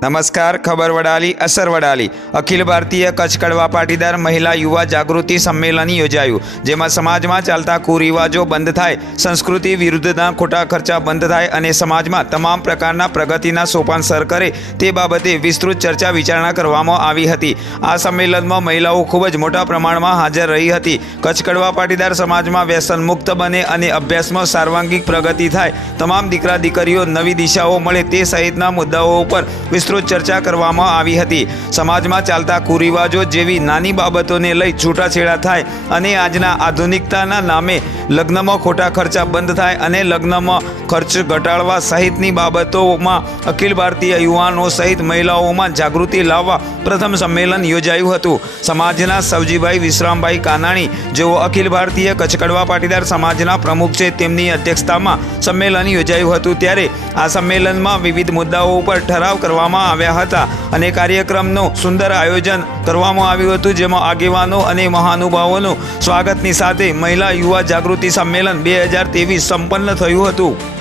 नमस्कार। खबर वडाली असर वडाली अखिल भारतीय कच्छ कड़वा पाटीदार महिला युवा जागृति सम्मेलन योजायु, जेमां समाजमां चालता कुरिवाजो बंध थाय, संस्कृति विरुद्धना खोटा खर्चा बंध थाय अने समाजमां तमाम प्रकारना प्रगतिना सोपान सर करे ते बाबते विस्तृत चर्चा विचारणा करवामां आवी हती। आ संमेलनमां महिलाओ खूब ज मोटा प्रमाणमां हाजर रही हती। कच्छ कड़वा पाटीदार समाजमां व्यसन मुक्त बने अने अभ्यासमां सर्वांगीण प्रगति थाय, तमाम दीकरा दीकरीओ नवी दिशाओ मळे ते सहितना मुद्दाओ पर विस्तृत चर्चा करवामां आवी हती। समाजमां चालता कुरिवाजो जेवी नानी बाबतोने लई छूटाछेड़ा थाय अने आजना आधुनिकताना नामे लग्नमा खोटा खर्चा बंध थाय अने लग्नमा खर्च घटाडवा सहितनी बाबतोमां अखिल भारतीय युवानो सहित महिलाओमां जागृति लाववा प्रथम सम्मेलन योजायुं हतुं। समाजना सवजीभाई विश्रामभाई कानाणी जेओ अखिल भारतीय कच्छ कड़वा पाटीदार समाजना प्रमुख छे, तेमनी अध्यक्षतामां सम्मेलन योजायुं हतुं। त्यारे आ सम्मेलनमां विविध मुद्दाओ पर ठराव करवामां આવ્યા હતા અને કાર્યક્રમનું સુંદર આયોજન કરવામાં આવ્યું હતું, જેમાં આગેવાનો અને મહાનુભાવોનું સ્વાગતની સાથે મહિલા યુવા જાગૃતિ સંમેલન 2023 સંપન્ન થયું હતું।